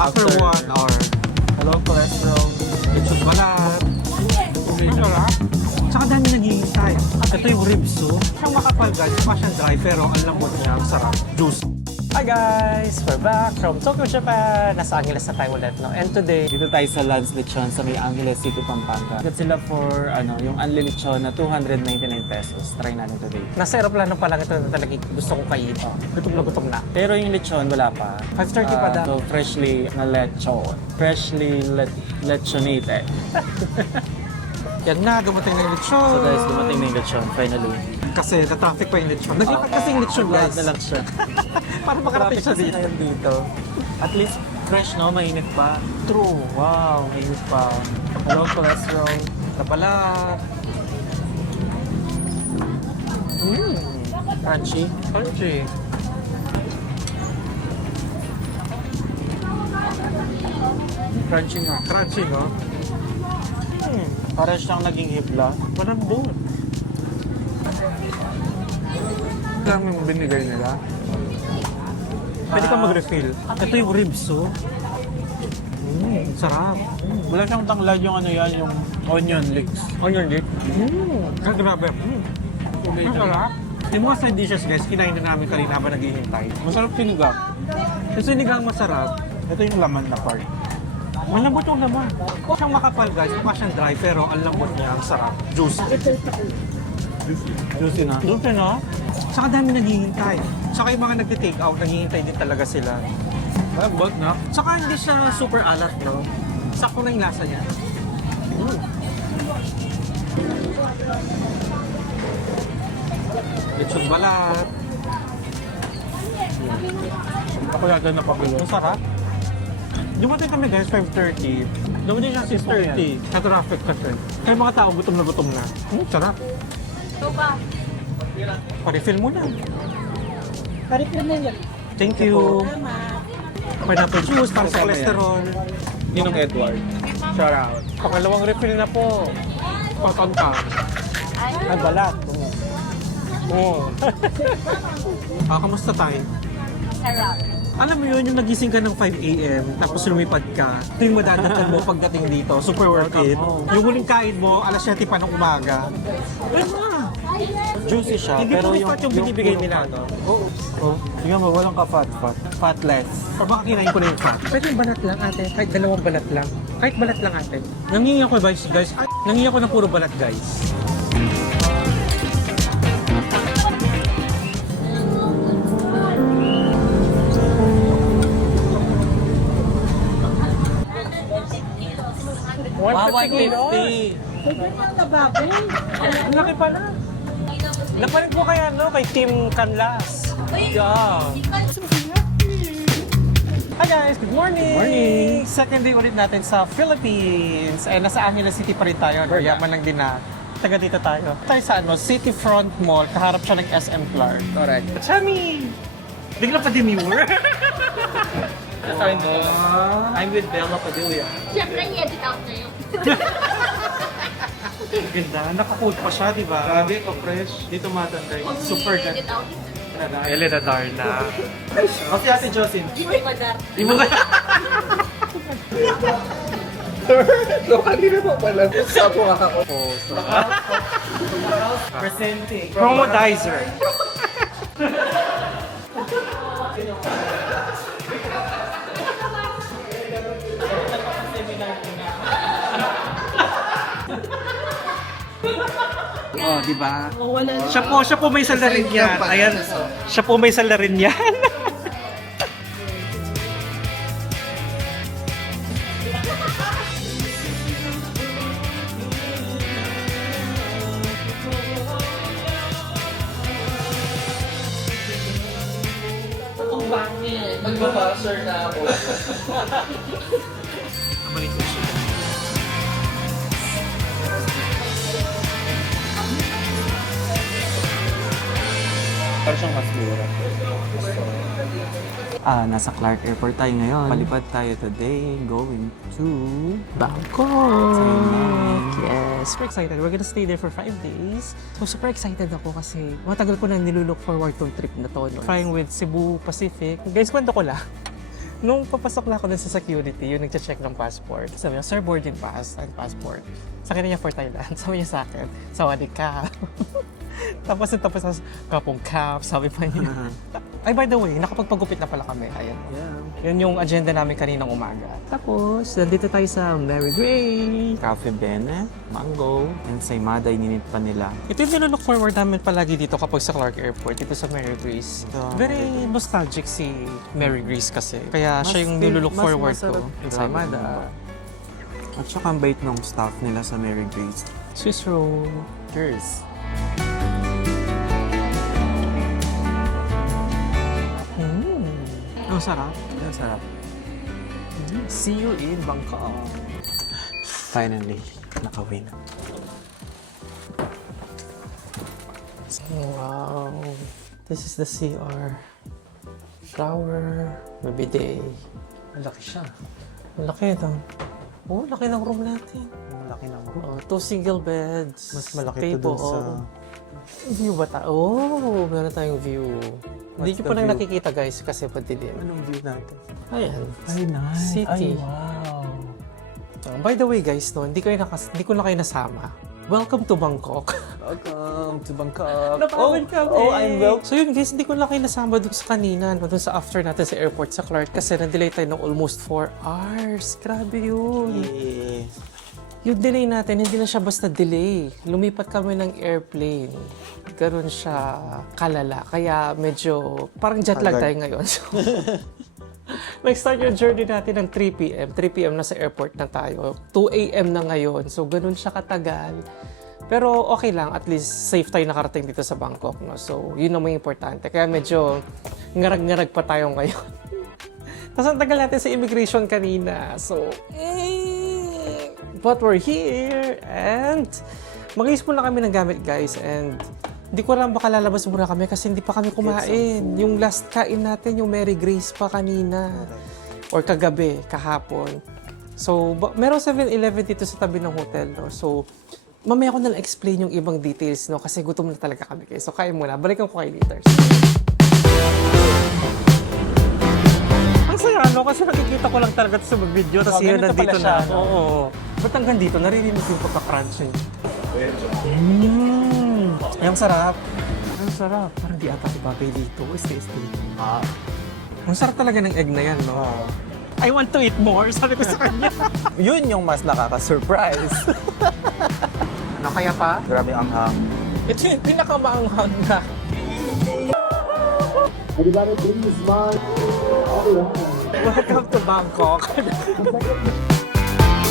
After 1 hour. Hello, cholesterol. Lechon balat. Ang sarap. Tsaka dami naghihintay. Ito yung ribs, oh. Siyang makapal guys, pa siyang dry pero ang lambot niya, ang sarap. Juice. Hi guys! We're back from Tokyo, Japan! Nasa Angeles na tayo ulit, no? And today, dito tayo sa Lance Lechon sa may Angeles City, Pampanga. Got sila for, yung Unli Lechon na 299 pesos. Try natin today. Nasa aeroplano pa lang ito na talaga gusto ko kain. Oh, gutom na. Pero yung lechon, wala pa. 5:30 pa daw. So, freshly na lechon. Freshly lechonated. Yan na, dumating na yung lechon. So guys, dumating na yung lechon, finally. Kasi na-traffic pa yung lechon. Naglakad kasi yung lechon, guys. Na lang siya. Para makarating siya dito. dito. At least fresh, no? Mainit pa. True. Wow, mainit pa. Hello, cholesterol. Nabalat. Crunchy. Crunchy. Crunchy nga. Crunchy, no? Para siyang naging hibla. Malambot. Lang yung binigay nila. Pwede ka mag-refill. Ito yung ribs, oh. Sarap. Wala siyang tanglad yung yung onion leeks. Onion dip. Ang grabe. Ang sarap. Yung mga side dishes, guys, kinain na namin kanina habang naghihintay. Masarap sinigang. Yung sinigang masarap. Ito yung laman na part. Malambot yung naman. Siyang makapal, guys. Mukha siyang dry, pero ang lambot niya, ang sarap. Juicy. Juicy na. Juicy, no? Saka dami naghihintay. Saka yung mga nagti-take out, naghihintay din talaga sila. Malambot na. Saka hindi siya super alat, no? Sakto na yung lasa niya. Lechon balat. Ako yata na pabilo. Ang sarap. Dumating kami guys, 5:30. Dumating siya 6:30. Sa traffic kasi. Kaya mga tao gutom na gutom na. Sarap. Ito pa. Pa-refill muna. Parikir na yun. Thank you. Tama. Pineapple juice para sa cholesterol. Ninong Edward. Shout out. Pangalawang refill na po. Paton ka. Ay, balat. Oo. Kamusta tayo? Sarap. Alam mo yun, yung nagising ka ng 5 a.m. tapos lumipad ka, ito yung madadagdag mo pagdating dito. Super worth it. Yung huling kain mo, alas 7 pa ng umaga. Ayun na! Juicy siya. Hindi pero mo fat yung binibigay nila, no? Oo. Oh. Tingnan mo, walang ka-fat-fat. Fatless. O baka kinain ko na yung fat. Pwede yung balat lang, ate. Kahit dalawang balat lang. Kahit balat lang, ate. Nangingi ako, guys. Nangingi ako ng puro balat, guys. Wow, 150. Ang laki pala. Napanood ko kaya, no? Kay Team Canlas. Yeah. Hi guys, good morning! Morning. Second day ulit natin sa Philippines. Eh, nasa Angeles City pa rin tayo. Yaman lang din na. Taga dito tayo. Tayo sa City Front Mall. Kaharap siya ng SM Clark. Correct. Chami! Bigla pa demure. I'm with Bella Padilla. Siyempre, i-edit out na yun. Ganda. Naka-coat pa siya, di ba? Grabe, fresh. Dito matantay. Super I-edit ganda. out. Elena Darna. Kasi Ate Jocelyn. Di mo madar. Di mo kaya... So, kanina pa pala. Sa po ako. Presenting. Promodizer. Oh, di ba? Wala na. Siya po may salarin yan. Ayan. Siya po may salarin yan. Ang bangin. Magpapasher na ako. Maliit siya. Parang siyang mas mura. Nasa Clark Airport tayo ngayon. Palipad tayo today, going to Bangkok! Yes, super excited. We're gonna stay there for 5 days. So super excited ako kasi matagal ko na nilulook forward tong trip na to. No? Flying with Cebu Pacific. Guys, kwento ko lang. Nung papasok na ako dun sa security, yung nagche-check ng passport, sabi niya, sir, boarding pass and passport. Sa akin niya for Thailand. Sabi niya sa akin, sawadee ka. tapos sa kapong cap, sabi pa niya. Ay, by the way, nakapagpagupit na pala kami. Ayan. Yun yung agenda namin kaninang umaga. Tapos, nandito tayo sa Mary Gray. Cafe Bene, Mango, and Saimada, ininit pa nila. Ito yung nilook forward namin palagi dito kapag sa Clark Airport, dito sa Mary Grace. Ito. Very nostalgic si Mary Grace kasi. Kaya siya yung nilook forward ko. Saimada. At saka ang bait ng staff nila sa Mary Grace. Swiss roll. Cheers! Ang sarap. Ang sarap. See you in Bangkok. Finally, nakawin. Wow. This is the CR. Shower. Bidet. Malaki siya. Malaki ito. Oh, laki ng room natin. Malaki ng room. Oh, 2 single beds. Mas malaki ito dun sa... View ba ta? Oh, meron tayong view. Hindi nyo the pa lang view? nakikita guys kasi padilim. Anong view natin? Ayan. Ay, nice. City. Ay, wow. By the way guys, no, hindi ko na kayo nasama. Welcome to Bangkok. Welcome to Bangkok. Napawin kami. Oh, I'm welcome. So yun guys, hindi ko na kayo nasama dun sa kanina, no, dun sa after natin sa airport sa Clark kasi na-delay tayo ng almost 4 hours. Grabe yun. Yeah. Yung delay natin, hindi na siya basta delay. Lumipat kami ng airplane. Ganon siya kalala. Kaya medyo, parang jet lag tayo ngayon. So, nag-start yung journey natin ng 3 p.m. 3 p.m. na sa airport na tayo. 2 a.m. na ngayon. So, ganun siya katagal. Pero okay lang. At least safe tayo nakarating dito sa Bangkok. No? So, yun ang mga importante. Kaya medyo ngarag-ngarag pa tayo ngayon. Tapos ang tagal natin sa immigration kanina. So, but we're here. And mag-iis muna kami ng gamit, guys. And hindi ko alam baka lalabas muna kami kasi hindi pa kami kumain. Yung last kain natin, yung Mary Grace pa kanina. Or kagabi, kahapon. So, meron 7-Eleven dito sa tabi ng hotel, no? So, mamaya ko na lang explain yung ibang details, no? Kasi gutom na talaga kami, guys. So, kain muna. Balikan ko kayo later. Ang saya, no? Kasi nakikita ko lang talaga ito sa video. Tapos yun, ganito nandito pala siya, na. no? Oo. Ba't hanggang dito? Naririnig ko yung pagka-crunch niya. Ang sarap. Ang sarap. Parang di ata si Babay dito. Stay. Ang sarap talaga ng egg na yan, no? I want to eat more, sabi ko sa kanya. Yun yung mas nakaka-surprise. Ano kaya pa? Grabe ang hang. Ito yung pinakamaanghang na. Welcome to Bangkok.